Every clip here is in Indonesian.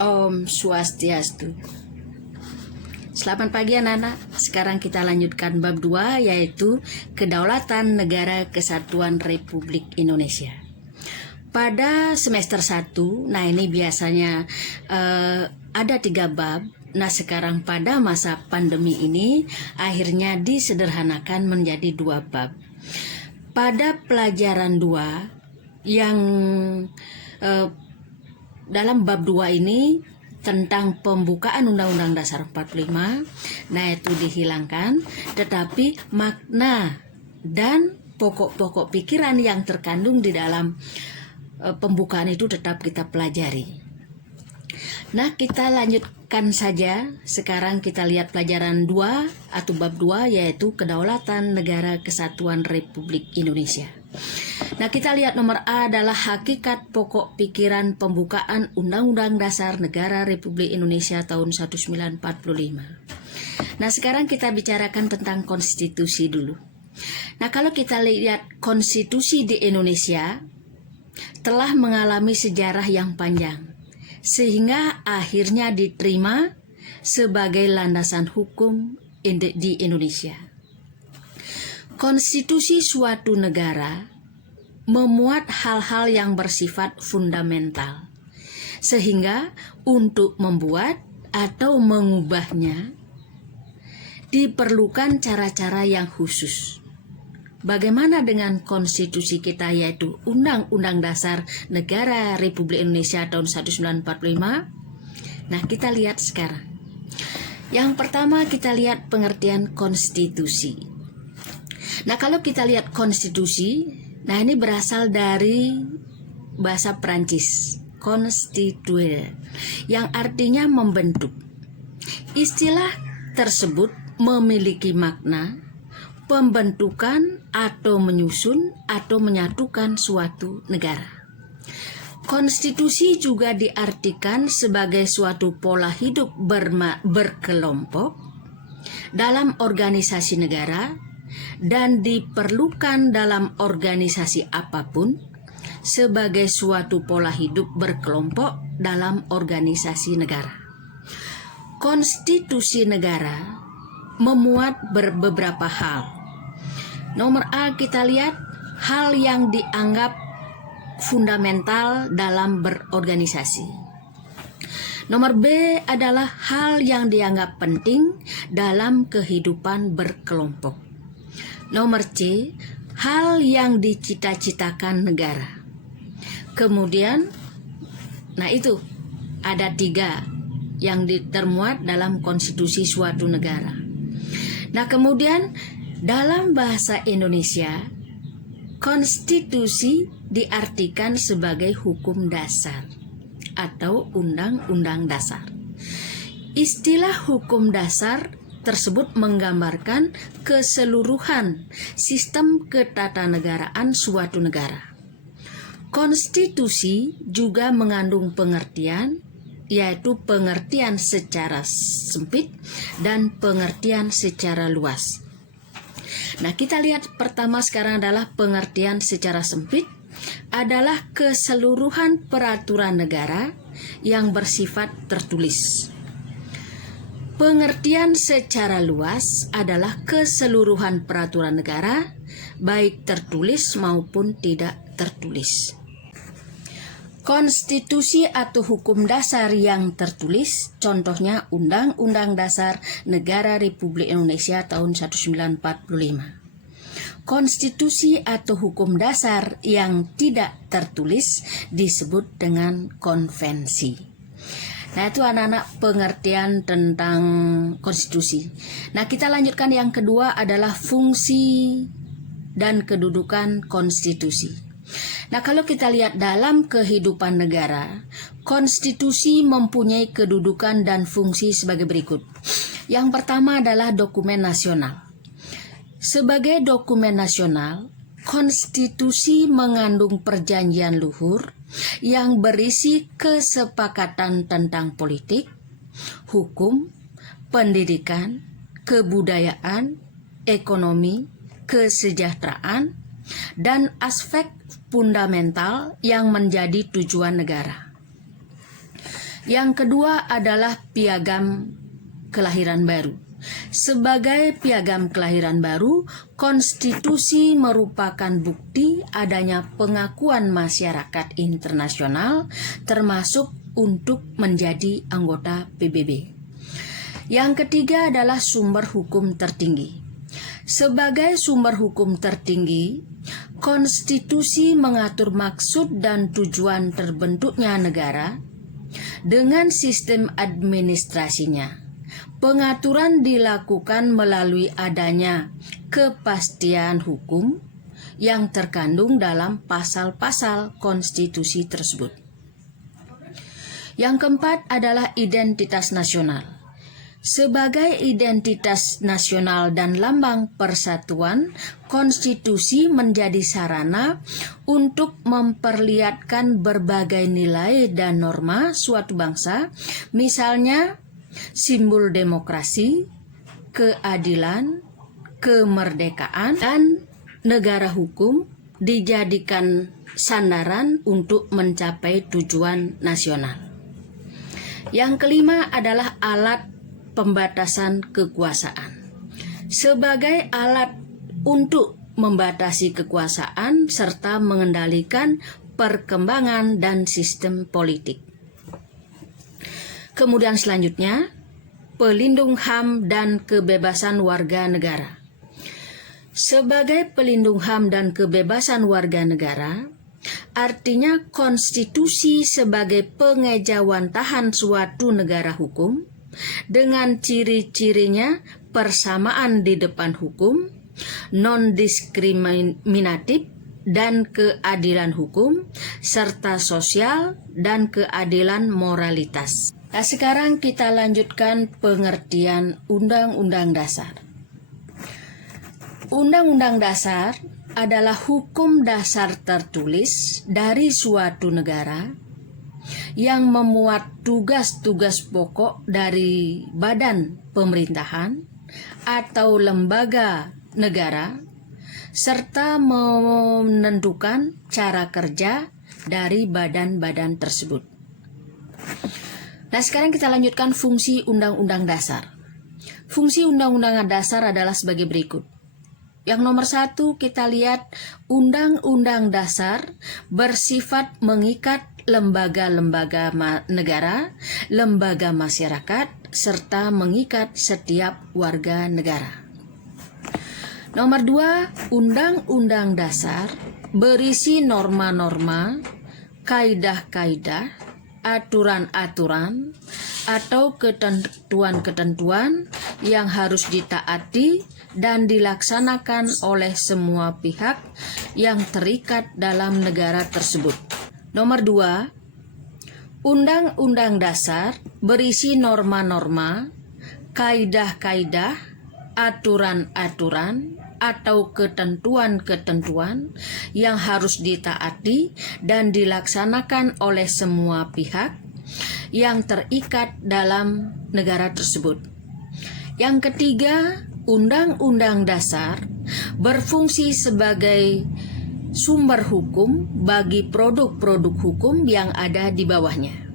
Om Swastiastu. Selamat pagi anak-anak. Sekarang kita lanjutkan bab 2, yaitu Kedaulatan Negara Kesatuan Republik Indonesia. Pada semester 1, nah ini biasanya ada 3 bab. Nah sekarang pada masa pandemi ini akhirnya disederhanakan menjadi 2 bab. Pada pelajaran 2 yang dalam bab 2 ini tentang pembukaan Undang-Undang Dasar 45, nah itu dihilangkan, tetapi makna dan pokok-pokok pikiran yang terkandung di dalam pembukaan itu tetap kita pelajari. Nah kita lanjutkan saja. Sekarang kita lihat pelajaran 2 atau bab 2, yaitu Kedaulatan Negara Kesatuan Republik Indonesia. Nah kita lihat nomor A adalah hakikat pokok pikiran pembukaan Undang-Undang Dasar Negara Republik Indonesia tahun 1945. Nah sekarang kita bicarakan tentang konstitusi dulu. Nah kalau kita lihat konstitusi di Indonesia telah mengalami sejarah yang panjang, sehingga akhirnya diterima sebagai landasan hukum di Indonesia. Konstitusi suatu negara memuat hal-hal yang bersifat fundamental, sehingga untuk membuat atau mengubahnya diperlukan cara-cara yang khusus. Bagaimana dengan konstitusi kita, yaitu Undang-Undang Dasar Negara Republik Indonesia tahun 1945? Nah kita lihat sekarang. Yang pertama kita lihat pengertian konstitusi. Nah kalau kita lihat konstitusi, nah ini berasal dari bahasa Perancis, constituer, yang artinya membentuk. Istilah tersebut memiliki makna pembentukan atau menyusun atau menyatukan suatu negara. Konstitusi juga diartikan sebagai suatu pola hidup berkelompok dalam organisasi negara dan diperlukan dalam organisasi apapun sebagai suatu pola hidup berkelompok dalam organisasi negara. Konstitusi negara memuat beberapa hal. Nomor A kita lihat hal yang dianggap fundamental dalam berorganisasi. Nomor B adalah hal yang dianggap penting dalam kehidupan berkelompok. Nomor C, hal yang dicita-citakan negara. Kemudian, nah itu ada 3 yang termuat dalam konstitusi suatu negara. Nah kemudian dalam bahasa Indonesia, konstitusi diartikan sebagai hukum dasar atau undang-undang dasar. Istilah hukum dasar tersebut menggambarkan keseluruhan sistem ketatanegaraan suatu negara. Konstitusi juga mengandung pengertian, yaitu pengertian secara sempit dan pengertian secara luas. Nah kita lihat pertama sekarang adalah pengertian secara sempit adalah keseluruhan peraturan negara yang bersifat tertulis. Pengertian secara luas adalah keseluruhan peraturan negara, baik tertulis maupun tidak tertulis. Konstitusi atau hukum dasar yang tertulis, contohnya Undang-Undang Dasar Negara Republik Indonesia tahun 1945. Konstitusi atau hukum dasar yang tidak tertulis disebut dengan konvensi. Nah itu anak-anak pengertian tentang konstitusi. Nah kita lanjutkan yang kedua adalah fungsi dan kedudukan konstitusi. Nah kalau kita lihat dalam kehidupan negara, konstitusi mempunyai kedudukan dan fungsi sebagai berikut. Yang pertama adalah dokumen nasional. Sebagai dokumen nasional, konstitusi mengandung perjanjian luhur yang berisi kesepakatan tentang politik, hukum, pendidikan, kebudayaan, ekonomi, kesejahteraan, dan aspek fundamental yang menjadi tujuan negara. Yang kedua adalah piagam kelahiran baru. Sebagai piagam kelahiran baru, konstitusi merupakan bukti adanya pengakuan masyarakat internasional termasuk untuk menjadi anggota PBB. Yang ketiga adalah sumber hukum tertinggi. Sebagai sumber hukum tertinggi, konstitusi mengatur maksud dan tujuan terbentuknya negara dengan sistem administrasinya. Pengaturan dilakukan melalui adanya kepastian hukum yang terkandung dalam pasal-pasal konstitusi tersebut. Yang keempat adalah identitas nasional. Sebagai identitas nasional dan lambang persatuan, konstitusi menjadi sarana untuk memperlihatkan berbagai nilai dan norma suatu bangsa, misalnya simbol demokrasi, keadilan, kemerdekaan, dan negara hukum dijadikan sandaran untuk mencapai tujuan nasional. Yang kelima adalah alat pembatasan kekuasaan. Sebagai alat untuk membatasi kekuasaan serta mengendalikan perkembangan dan sistem politik. Kemudian selanjutnya, pelindung HAM dan kebebasan warga negara. Sebagai pelindung HAM dan kebebasan warga negara, artinya konstitusi sebagai pengejawantahan suatu negara hukum dengan ciri-cirinya persamaan di depan hukum, non-diskriminatif dan keadilan hukum, serta sosial dan keadilan moralitas. Nah, sekarang kita lanjutkan pengertian Undang-Undang Dasar. Undang-Undang Dasar adalah hukum dasar tertulis dari suatu negara yang memuat tugas-tugas pokok dari badan pemerintahan atau lembaga negara serta menentukan cara kerja dari badan-badan tersebut. Nah, sekarang kita lanjutkan fungsi Undang-Undang Dasar. Fungsi Undang-Undang Dasar adalah sebagai berikut. Yang nomor 1, kita lihat Undang-Undang Dasar bersifat mengikat lembaga-lembaga negara, lembaga masyarakat, serta mengikat setiap warga negara. Nomor 2, Undang-Undang Dasar berisi norma-norma, kaidah-kaidah, aturan-aturan atau ketentuan-ketentuan yang harus ditaati dan dilaksanakan oleh semua pihak yang terikat dalam negara tersebut. Nomor 2, Undang-Undang Dasar berisi norma-norma, kaidah-kaidah, aturan-aturan atau ketentuan-ketentuan yang harus ditaati dan dilaksanakan oleh semua pihak yang terikat dalam negara tersebut. Yang ketiga, Undang-Undang Dasar berfungsi sebagai sumber hukum bagi produk-produk hukum yang ada di bawahnya.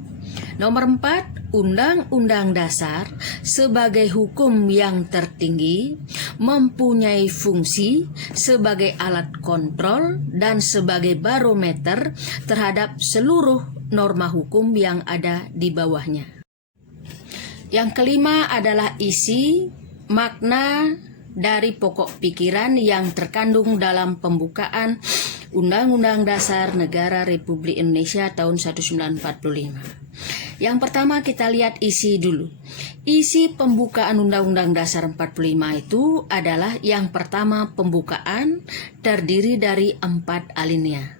Nomor 4, Undang-Undang Dasar sebagai hukum yang tertinggi mempunyai fungsi sebagai alat kontrol dan sebagai barometer terhadap seluruh norma hukum yang ada di bawahnya. Yang kelima adalah isi, makna dari pokok pikiran yang terkandung dalam pembukaan Undang-Undang Dasar Negara Republik Indonesia tahun 1945. Yang pertama kita lihat isi dulu. Isi pembukaan Undang-Undang Dasar 45 itu adalah yang pertama pembukaan terdiri dari 4 alinea.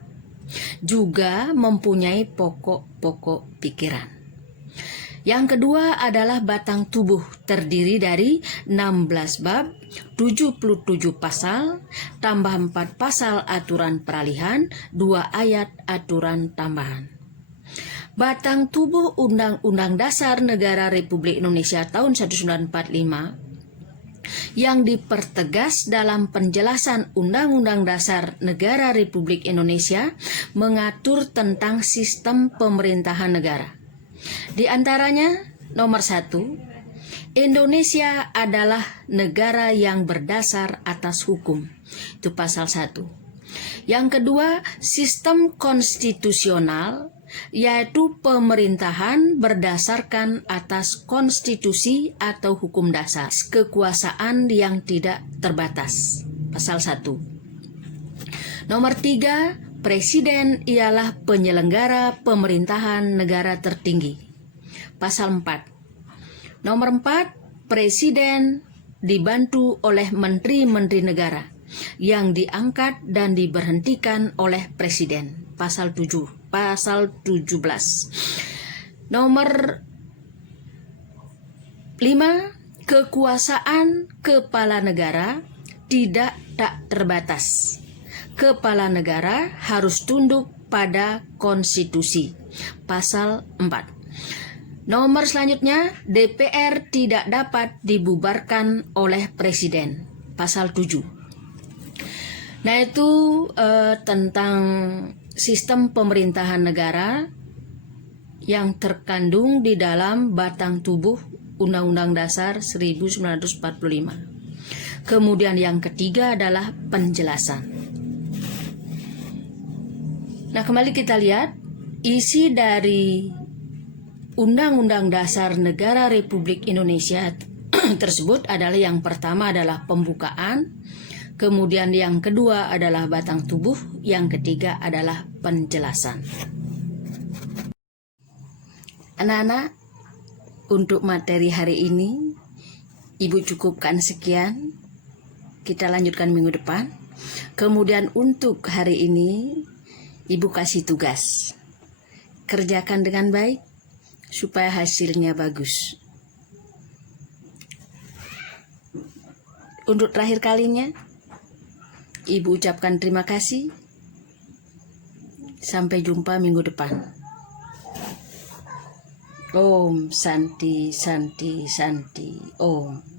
Juga mempunyai pokok-pokok pikiran. Yang kedua adalah batang tubuh terdiri dari 16 bab, 77 pasal, tambah 4 pasal aturan peralihan, 2 ayat aturan tambahan. Batang tubuh Undang-Undang Dasar Negara Republik Indonesia tahun 1945 yang dipertegas dalam penjelasan Undang-Undang Dasar Negara Republik Indonesia mengatur tentang sistem pemerintahan negara. Di antaranya, nomor 1, Indonesia adalah negara yang berdasar atas hukum. Itu pasal 1. Yang kedua, sistem konstitusional, yaitu pemerintahan berdasarkan atas konstitusi atau hukum dasar. Kekuasaan yang tidak terbatas. Pasal 1. Nomor 3, Presiden ialah penyelenggara pemerintahan negara tertinggi. Pasal 4. Nomor 4, Presiden dibantu oleh menteri-menteri negara yang diangkat dan diberhentikan oleh Presiden. Pasal 7. Pasal 17. Nomor 5, kekuasaan kepala negara tidak tak terbatas. Kepala negara harus tunduk pada konstitusi. Pasal 4. Nomor selanjutnya, DPR tidak dapat dibubarkan oleh Presiden. Pasal 7. Nah, itu tentang sistem pemerintahan negara yang terkandung di dalam batang tubuh Undang-Undang Dasar 1945. Kemudian yang ketiga adalah penjelasan. Nah, kembali kita lihat isi dari Undang-Undang Dasar Negara Republik Indonesia tersebut adalah yang pertama adalah pembukaan, kemudian yang kedua adalah batang tubuh, yang ketiga adalah penjelasan. Anak-anak, untuk materi hari ini Ibu cukupkan sekian. Kita lanjutkan minggu depan. Kemudian untuk hari ini Ibu kasih tugas, kerjakan dengan baik supaya hasilnya bagus. Untuk terakhir kalinya, Ibu ucapkan terima kasih. Sampai jumpa minggu depan. Om Santi Santi Santi Om.